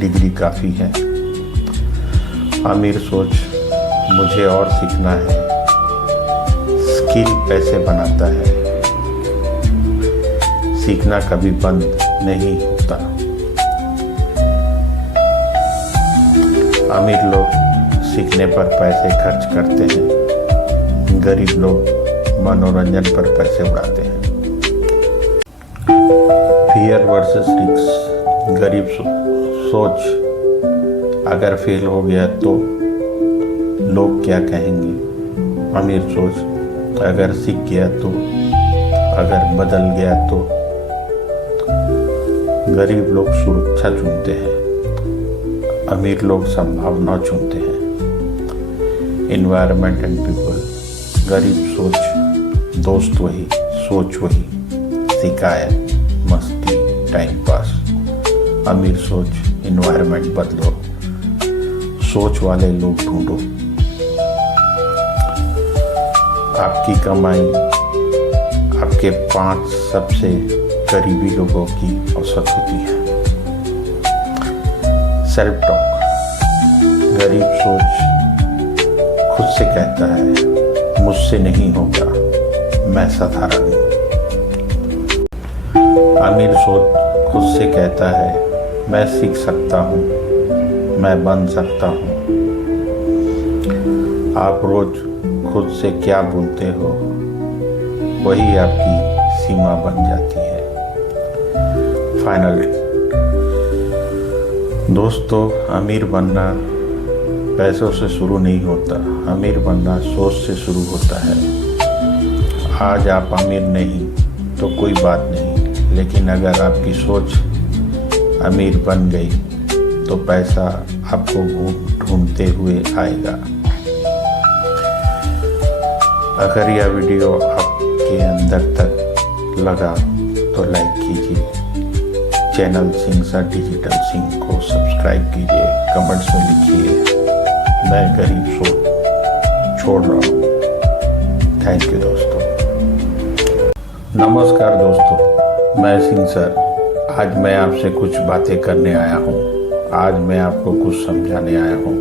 Degree काफ़ी है। अमीर सोच, मुझे और सीखना है। स्किल पैसे बनाता है, सीखना कभी बंद नहीं होता। अमीर लोग सीखने पर पैसे खर्च करते हैं, गरीब लोग मनोरंजन पर पैसे उड़ाते हैं। Fear versus risk. गरीब सोच, अगर फेल हो गया तो लोग क्या कहेंगे। अमीर सोच, अगर सीख गया तो, अगर बदल गया तो। गरीब लोग सुरक्षा चुनते हैं, अमीर लोग संभावना चुनते हैं। Environment and people. गरीब सोच, दोस्त वही, सोच वही, शिकायत, मस्ती, टाइम पास। अमीर सोच, एनवायरनमेंट बदलो, सोच वाले लोग ढूंढो। आपकी कमाई आपके 5 सबसे करीबी लोगों की औसत होती है। Self talk. गरीब सोच खुद से कहता है, मुझसे नहीं होगा, मैं साधारण हूँ। अमीर सोच खुद से कहता है, मैं सीख सकता हूँ, मैं बन सकता हूँ। आप रोज खुद से क्या बोलते हो, वही आपकी सीमा बन जाती है। फाइनल दोस्तों, अमीर बनना पैसों से शुरू नहीं होता, अमीर बनना सोच से शुरू होता है। आज आप अमीर नहीं तो कोई बात नहीं, लेकिन अगर आपकी सोच अमीर बन गई तो पैसा आपको ढूंढते हुए आएगा। अगर यह वीडियो आपके अंदर तक लगा तो लाइक कीजिए, channel Singh sir digital Singh को सब्सक्राइब कीजिए, कमेंट्स में लिखिए मैं गरीब सोच छोड़ रहा हूँ। थैंक यू दोस्तों। नमस्कार दोस्तों, मैं सिंह सर। आज मैं आपसे कुछ बातें करने आया हूँ। आज मैं आपको कुछ समझाने आया हूँ।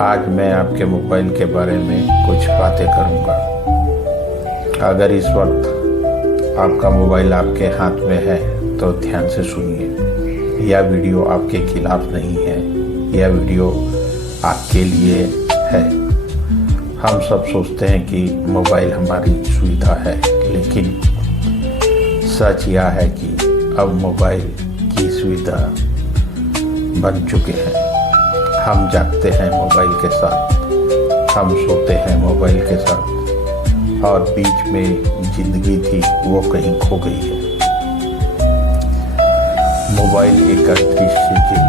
आज मैं आपके मोबाइल के बारे में कुछ बातें करूँगा। अगर इस वक्त आपका मोबाइल आपके हाथ में है तो ध्यान से सुनिए। यह वीडियो आपके खिलाफ नहीं है, यह वीडियो आपके लिए है। हम सब सोचते हैं कि मोबाइल हमारी सुविधा है, लेकिन सच यह है कि अब मोबाइल की सुविधा बन चुके हैं। हम जागते हैं मोबाइल के साथ, हम सोते हैं मोबाइल के साथ, और बीच में जिंदगी थी वो कहीं खो गई है। मोबाइल एक अदृश्य जेल।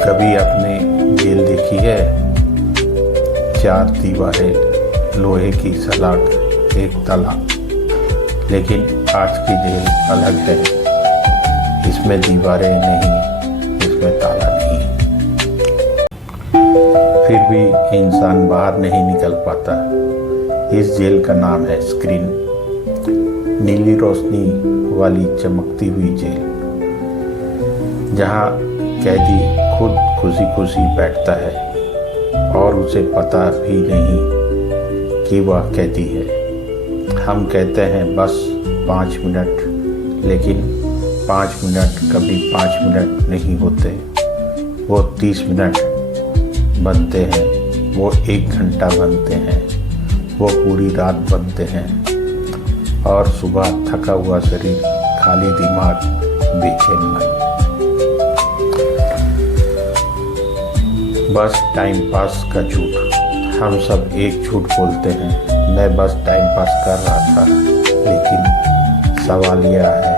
कभी आपने जेल देखी है? 4 दीवारें, लोहे की सलाख, एक ताला। लेकिन आज की जेल अलग है। इसमें दीवारें नहीं, इसमें ताला नहीं। फिर भी इंसान बाहर नहीं निकल पाता। इस जेल का नाम है स्क्रीन। नीली रोशनी वाली चमकती हुई जेल, जहाँ कैदी खुद खुशी खुशी बैठता है और उसे पता भी नहीं कि वह कैदी है। हम कहते हैं बस 5 मिनट, लेकिन 5 मिनट कभी 5 मिनट नहीं होते। वो 30 मिनट बनते हैं, वो 1 घंटा बनते हैं, वो पूरी रात बनते हैं, और सुबह थका हुआ शरीर, खाली दिमाग, बेचैन मन। बस टाइम पास का झूठ। हम सब एक झूठ बोलते हैं, मैं बस टाइम पास कर रहा था। लेकिन सवाल यह है,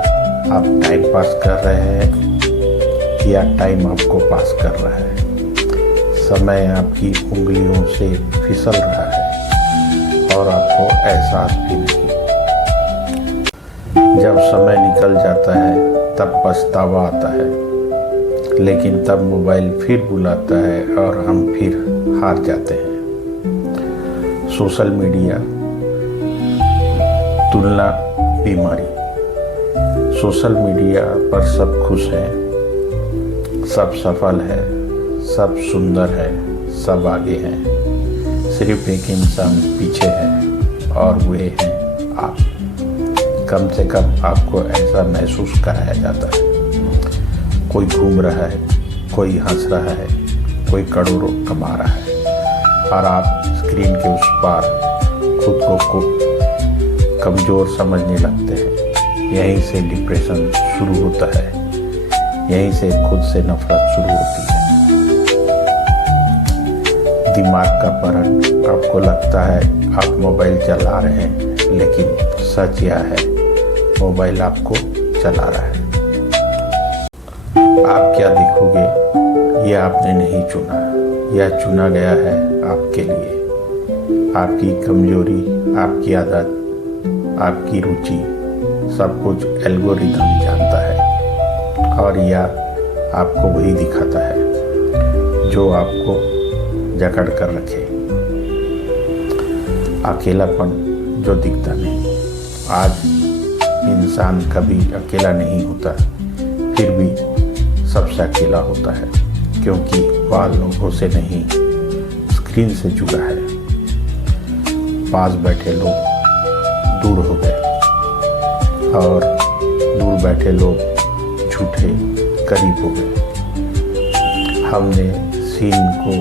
आप टाइम पास कर रहे हैं या टाइम आपको पास कर रहा है? समय आपकी उंगलियों से फिसल रहा है और आपको एहसास भी नहीं। जब समय निकल जाता है तब पछतावा आता है, लेकिन तब मोबाइल फिर बुलाता है और हम फिर हार जाते हैं। सोशल मीडिया तुलना बीमारी। सोशल मीडिया पर सब खुश हैं, सब सफल है, सब सुंदर है, सब आगे हैं। सिर्फ एक इंसान पीछे है और वे हैं आप। कम से कम आपको ऐसा महसूस कराया जाता है। कोई घूम रहा है, कोई हंस रहा है, कोई करोड़ों कमा रहा है और आप स्क्रीन के उस पार खुद को कमज़ोर समझने लगते हैं। यहीं से डिप्रेशन शुरू होता है, यहीं से खुद से नफरत शुरू होती है। दिमाग का परण, आपको लगता है आप मोबाइल चला रहे हैं, लेकिन सच यह है मोबाइल आपको चला रहा है। आप क्या दिखोगे यह आपने नहीं चुना, यह चुना गया है आपके लिए। आपकी कमजोरी, आपकी आदत, आपकी रुचि, सब कुछ एल्गोरिथम जानता है और यह आपको वही दिखाता है जो आपको जकड़ कर रखे। अकेलापन जो दिखता नहीं। आज इंसान कभी अकेला नहीं होता, फिर भी सबसे अकेला होता है, क्योंकि वह लोगों से नहीं, स्क्रीन से जुड़ा है। पास बैठे लोग दूर हो गए और दूर बैठे लोग झूठे करीब हो गए। हमने सीन को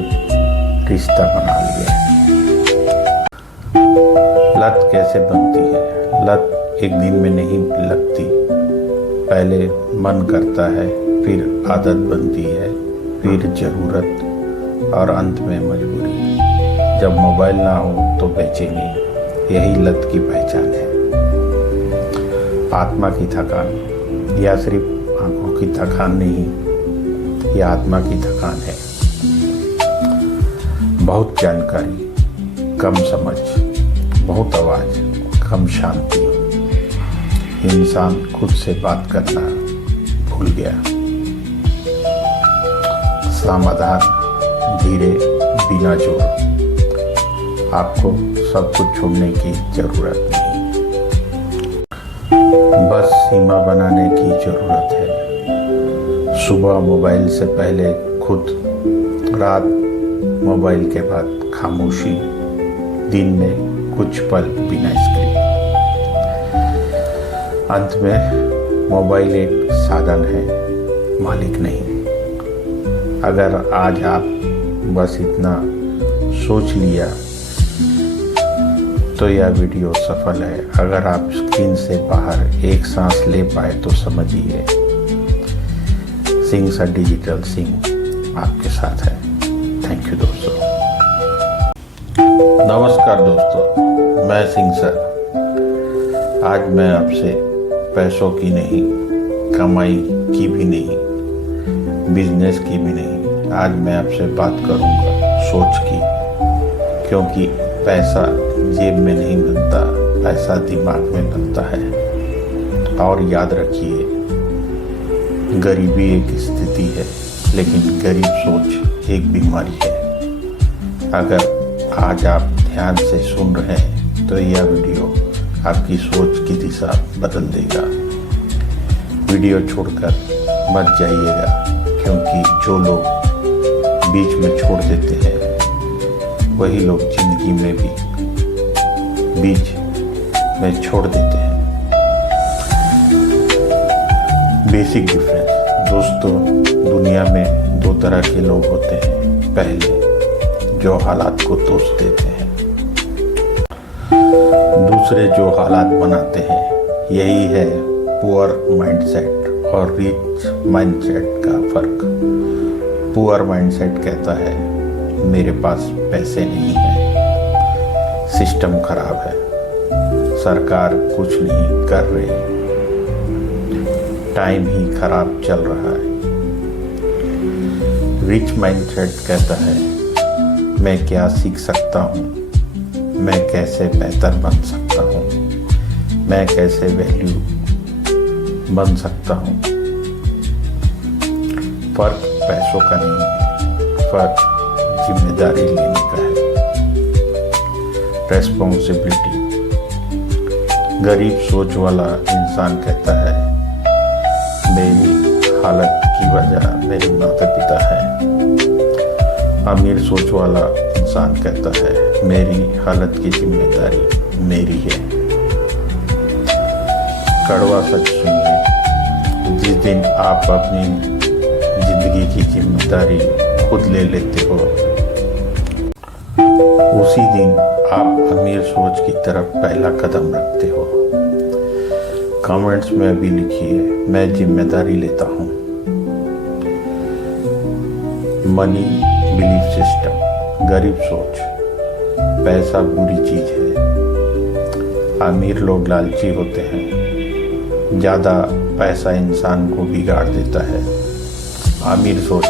रिश्ता बना लिया। लत कैसे बनती है? लत एक दिन में नहीं लगती। पहले मन करता है, फिर आदत बनती है, फिर जरूरत और अंत में मजबूरी। जब मोबाइल ना हो तो बेचैनी, यही लत की पहचान है। आत्मा की थकान, या सिर्फ आंखों की थकान नहीं, यह आत्मा की थकान है। बहुत जानकारी, कम समझ, बहुत आवाज, कम शांति। इंसान खुद से बात करना भूल गया। समाधान धीरे, बिना जोर। आपको सब कुछ छोड़ने की जरूरत नहीं, बस सीमा बनाने की जरूरत है। सुबह मोबाइल से पहले खुद, रात मोबाइल के बाद खामोशी, दिन में कुछ पल बिना स्क्रीन। अंत में मोबाइल एक साधन है, मालिक नहीं। अगर आज आप बस इतना सोच लिया तो यह वीडियो सफल है। अगर आप स्क्रीन से बाहर एक सांस ले पाए तो समझिए सिंह सर डिजिटल सिंह आपके साथ है। थैंक यू दोस्तों। नमस्कार दोस्तों, मैं सिंह सर। आज मैं आपसे पैसों की नहीं, कमाई की भी नहीं, बिजनेस की भी नहीं, आज मैं आपसे बात करूंगा सोच की। क्योंकि पैसा जेब में नहीं बनता, पैसा दिमाग में बनता है। और याद रखिए, गरीबी एक स्थिति है, लेकिन गरीब सोच एक बीमारी है। अगर आज आप ध्यान से सुन रहे हैं तो यह वीडियो आपकी सोच की दिशा बदल देगा। वीडियो छोड़कर मत जाइएगा, क्योंकि जो लोग बीच में छोड़ देते हैं वही लोग जिंदगी में भी बीच में छोड़ देते हैं। बेसिक डिफरेंस दोस्तों, दुनिया में दो तरह के लोग होते हैं। पहले जो हालात को दोष देते हैं, दूसरे जो हालात बनाते हैं। यही है पुअर माइंडसेट और रिच माइंडसेट का फर्क। पुअर माइंडसेट कहता है मेरे पास पैसे नहीं है, सिस्टम खराब है, सरकार कुछ नहीं कर रही, टाइम ही खराब चल रहा है। रिच माइंडसेट कहता है मैं क्या सीख सकता हूँ, मैं कैसे बेहतर बन सकता हूँ, मैं कैसे वैल्यू बन सकता हूँ। फर्क पैसों का नहीं है, फर्क जिम्मेदारी लेने का है, रेस्पॉन्सिबिलिटी। गरीब सोच वाला इंसान कहता है मेरी हालत की वजह मेरे माता पिता हैं। अमीर सोच वाला इंसान कहता है मेरी हालत की जिम्मेदारी मेरी है। कड़वा सच सुनिए, जिस दिन आप अपनी जिंदगी की जिम्मेदारी खुद ले लेते हो, उसी दिन आप अमीर सोच की तरफ पहला कदम रखते हो। कमेंट्स में अभी लिखिए मैं जिम्मेदारी लेता हूँ। मनी बिलीफ सिस्टम, गरीब सोच। पैसा बुरी चीज है। अमीर लोग लालची होते हैं। ज़्यादा पैसा इंसान को बिगाड़ देता है। अमीर सोच,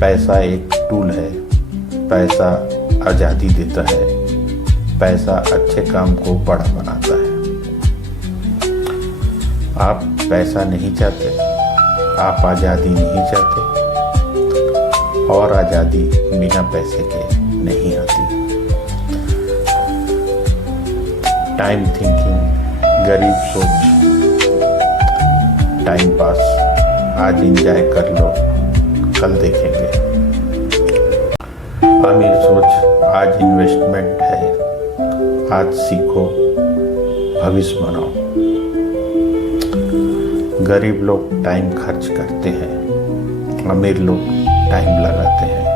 पैसा एक टूल है। पैसा आज़ादी देता है। पैसा अच्छे काम को बड़ा बनाता है। आप पैसा नहीं चाहते, आप आज़ादी नहीं चाहते, और आज़ादी बिना पैसे के नहीं आती। टाइम थिंकिंग, गरीब सोच। टाइम पास, आज एंजॉय कर लो, कल देखेंगे। अमीर सोच, आज इन्वेस्टमेंट है, आज सीखो, भविष्य बनाओ। गरीब लोग टाइम खर्च करते हैं, अमीर लोग टाइम लगाते हैं।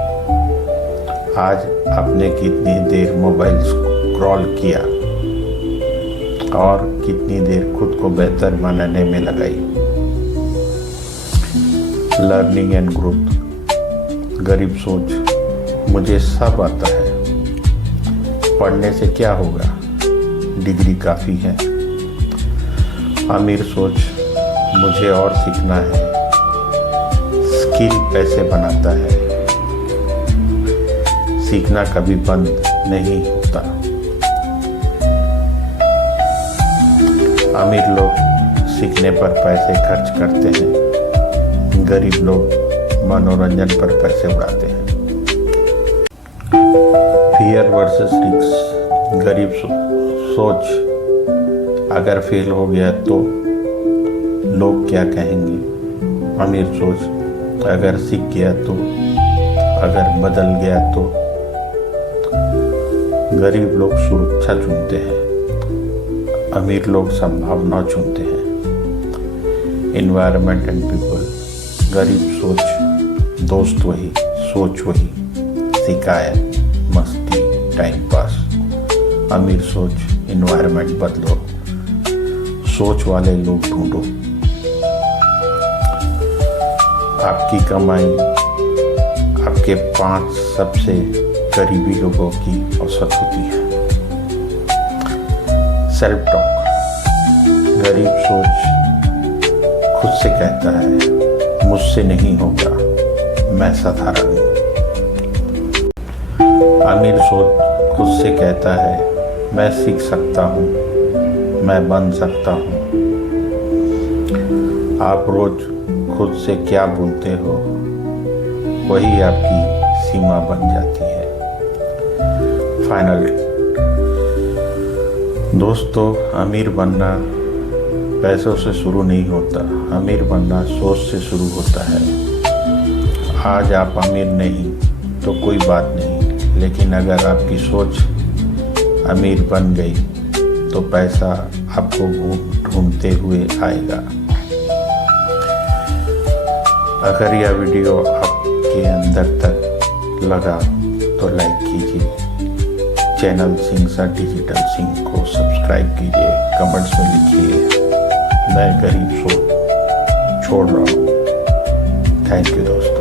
आज आपने कितनी देर मोबाइल स्क्रॉल किया और कितनी देर खुद को बेहतर बनाने में लगाई। लर्निंग एंड ग्रोथ, गरीब सोच, मुझे सब आता है, पढ़ने से क्या होगा, डिग्री काफ़ी है। अमीर सोच, मुझे और सीखना है, स्किल पैसे बनाता है, सीखना कभी बंद नहीं होता। अमीर लोग सीखने पर पैसे खर्च करते हैं, गरीब लोग मनोरंजन पर पैसे उड़ाते हैं। फियर वर्सेस रिस्क, गरीब सोच, अगर फेल हो गया तो लोग क्या कहेंगे। अमीर सोच, अगर सीख गया तो, अगर बदल गया तो। गरीब लोग सुरक्षा चुनते हैं, अमीर लोग संभावना चुनते हैं। एनवायरनमेंट एंड पीपल, गरीब सोच, दोस्त वही, सोच वही, शिकायत, मस्ती, टाइम पास। अमीर सोच, एनवायरनमेंट बदलो, सोच वाले लोग ढूंढो। आपकी कमाई आपके 5 सबसे करीबी लोगों की औसत होती है। सेल्फ टॉक, गरीब सोच खुद से कहता है मुझसे नहीं होगा, मैं साधारण हूँ। अमीर सोच खुद से कहता है मैं सीख सकता हूँ, मैं बन सकता हूँ। आप रोज खुद से क्या बोलते हो, वही आपकी सीमा बन जाती है। फाइनल दोस्तों, अमीर बनना पैसों से शुरू नहीं होता, अमीर बनना सोच से शुरू होता है। आज आप अमीर नहीं तो कोई बात नहीं, लेकिन अगर आपकी सोच अमीर बन गई तो पैसा आपको ढूंढते हुए आएगा। अगर यह वीडियो आपके अंदर तक लगा तो लाइक कीजिए, चैनल सिंह सा डिजिटल सिंह को सब्सक्राइब कीजिए, कमेंट्स में लिखिए मैं गरीब सोच छोड़ रहा हूँ। थैंक यू दोस्तों।